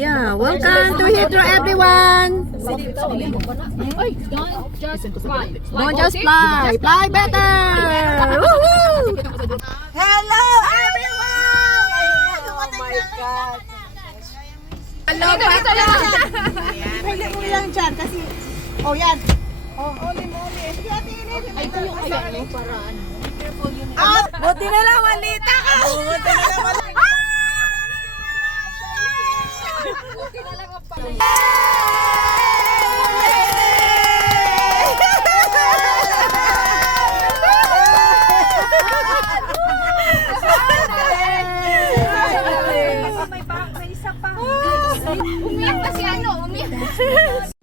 Yeah, welcome to Heathrow, everyone. Don't just fly, fly better. Woohoo! Hello everyone! Oh my God! Hello, Papa. Pwede mo lang dyan kasi... Oh, yan. Oh, oli. Sige, ate, Ay, ito yung kaya mo para ano. Ah! Buti na lang, malita ka! Buti na lang, malita. Buti na lang ang pala. Umiyak kasi ano, umiyak.